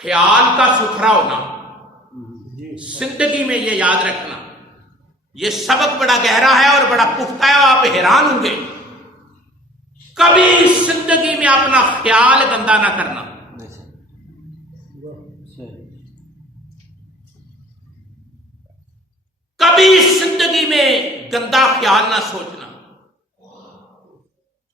خیال کا ستھرا ہونا، زندگی میں یہ یاد رکھنا، یہ سبق بڑا گہرا ہے اور بڑا پختہ ہے، آپ حیران ہوں گے۔ کبھی زندگی میں اپنا خیال گندا نہ کرنا، کبھی زندگی میں گندا خیال نہ سوچنا،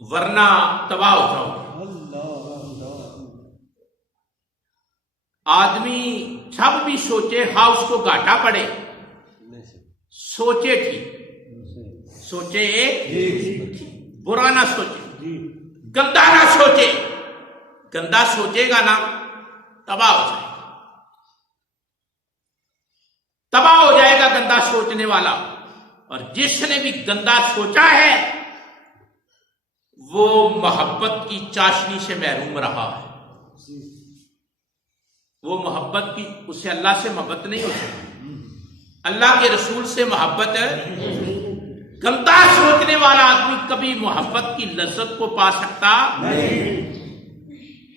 ورنہ تباہ ہو جاؤ۔ آدمی جب بھی سوچے، ہاں اس کو گھاٹا پڑے، سوچے ٹھیک، سوچے برا نہ سوچے، گندا نہ سوچے۔ گندا سوچے گا نا تباہ ہو جائے گا، تباہ ہو جائے گا گندا سوچنے والا۔ اور جس نے بھی گندا سوچا ہے وہ محبت کی چاشنی سے محروم رہا ہے، وہ محبت کی، اسے اللہ سے محبت نہیں ہو سکتی، اللہ کے رسول سے محبت ہے۔ گندا سوچنے والا آدمی کبھی محبت کی لذت کو پا سکتا نہیں۔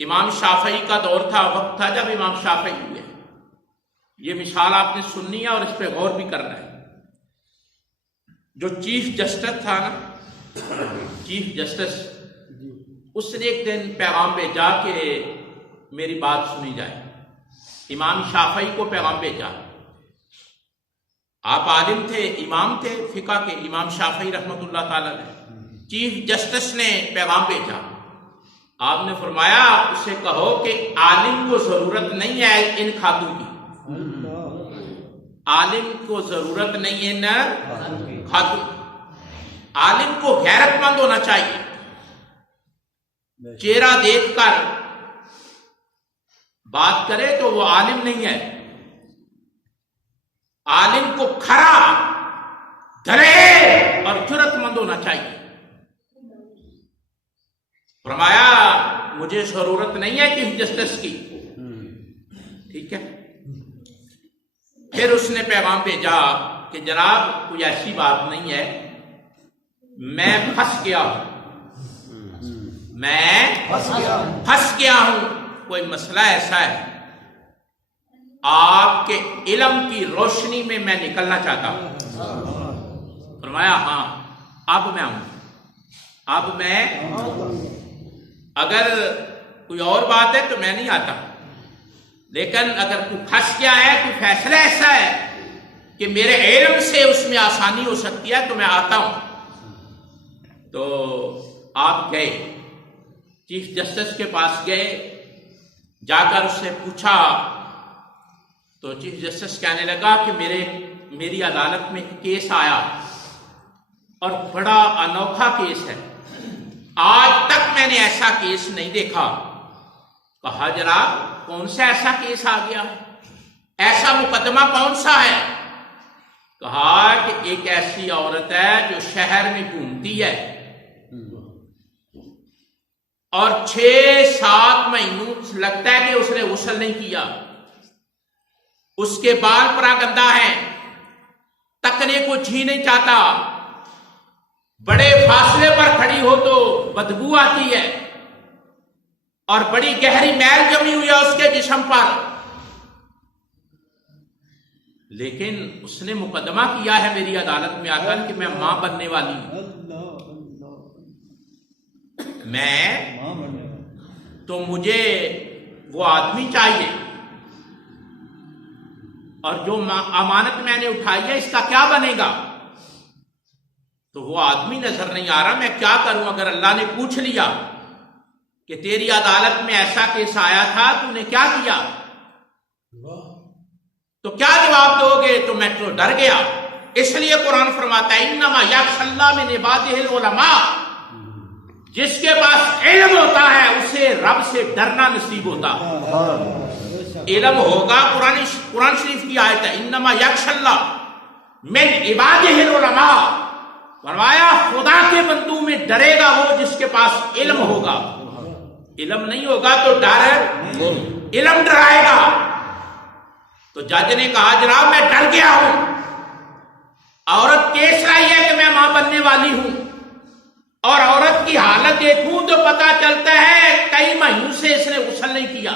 امام شافعی کا دور تھا، وقت تھا جب امام شافعی ہوئے۔ یہ مثال آپ نے سننی ہے اور اس پہ غور بھی کرنا ہے۔ جو چیف جسٹس تھا نا، چیف جسٹس، اس نے ایک دن پیغام بھیجا کہ میری بات سنی جائے۔ امام شافعی کو پیغام بھیجا۔ آپ عالم تھے، امام تھے فقہ کے، امام شافعی رحمۃ اللہ تعالی نے۔ چیف جسٹس نے پیغام بھیجا، آپ نے فرمایا اسے کہو کہ عالم کو ضرورت نہیں ہے ان کھاتوں کی، عالم کو ضرورت نہیں ہے نہ کھاتوں، عالم کو غیرت مند ہونا چاہیے۔ چہرہ دیکھ کر بات کرے تو وہ عالم نہیں ہے، عالم کو کھرا، دلیر اور جرأت مند ہونا چاہیے۔ فرمایا مجھے ضرورت نہیں ہے چیف جسٹس کی، ٹھیک ہے۔ پھر اس نے پیغام بھیجا کہ جناب کوئی ایسی بات نہیں ہے، میں پھنس گیا ہوں، میں پھنس گیا ہوں، کوئی مسئلہ ایسا ہے، آپ کے علم کی روشنی میں میں نکلنا چاہتا ہوں۔ فرمایا ہاں اب میں آؤں، اب میں، اگر کوئی اور بات ہے تو میں نہیں آتا، لیکن اگر کوئی پھنس گیا ہے، کوئی فیصلہ ایسا ہے کہ میرے علم سے اس میں آسانی ہو سکتی ہے تو میں آتا ہوں۔ تو آپ گئے، چیف جسٹس کے پاس گئے، جا کر اس سے پوچھا تو چیف جسٹس کہنے لگا کہ میری عدالت میں کیس آیا اور بڑا انوکھا کیس ہے، آج تک میں نے ایسا کیس نہیں دیکھا۔ کہا جناب کون سا ایسا کیس آ گیا ہے، ایسا مقدمہ کون سا ہے؟ کہا کہ ایک ایسی عورت ہے جو شہر میں گھومتی ہے اور 6-7 مہینوں لگتا ہے کہ اس نے غسل نہیں کیا، اس کے بال پراگندہ ہیں، تکنے کو جھی نہیں چاہتا، بڑے فاصلے پر کھڑی ہو تو بدبو آتی ہے، اور بڑی گہری میل جمی ہوئی ہے اس کے جسم پر، لیکن اس نے مقدمہ کیا ہے میری عدالت میں آ کر کہ میں ماں بننے والی ہوں، میں تو مجھے وہ آدمی چاہیے، اور جو امانت میں نے اٹھائی ہے اس کا کیا بنے گا؟ تو وہ آدمی نظر نہیں آ رہا، میں کیا کروں؟ اگر اللہ نے پوچھ لیا کہ تیری عدالت میں ایسا کیس آیا تھا تو نے کیا کیا، تو کیا جواب دو گے؟ تو میں تو ڈر گیا۔ اس لیے قرآن فرماتا ہے انما یخشی اللہ من عبادہ العلماء، جس کے پاس علم ہوتا ہے اسے رب سے ڈرنا نصیب ہوتا ہے۔ علم ہوگا، قرآن شریف کی آیت ہے انما یخشی اللہ من عبادہ العلماء، فرمایا خدا کے بندوں میں ڈرے گا وہ جس کے پاس علم ہوگا، علم نہیں ہوگا تو ڈر، علم ڈرائے گا۔ تو جج نے کہا جناب میں ڈر گیا ہوں، عورت کیس لائی ہے کہ میں ماں بننے والی ہوں، اور عورت کی حالت دیکھوں تو پتا چلتا ہے کئی مہینوں سے اس نے غسل نہیں کیا،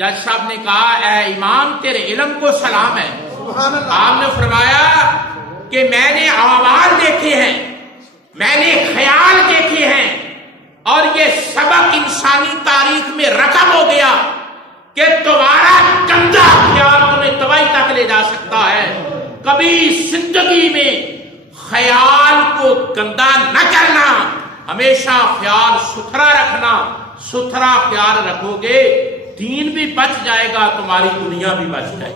جج صاحب نے کہا اے امام تیرے علم کو سلام ہے. آپ نے فرمایا کہ میں نے اعمال دیکھے ہیں, میں نے خیال دیکھے ہیں, اور یہ سبق انسانی تاریخ میں رقم ہو گیا کہ تمہارا گندا خیال تمہیں تباہی تک لے جا سکتا ہے. کبھی زندگی میں خیال کو گندا نہ کرنا, ہمیشہ خیال ستھرا رکھنا. ستھرا خیال رکھو گے دین بھی بچ جائے گا, تمہاری دنیا بھی بچ جائے گی.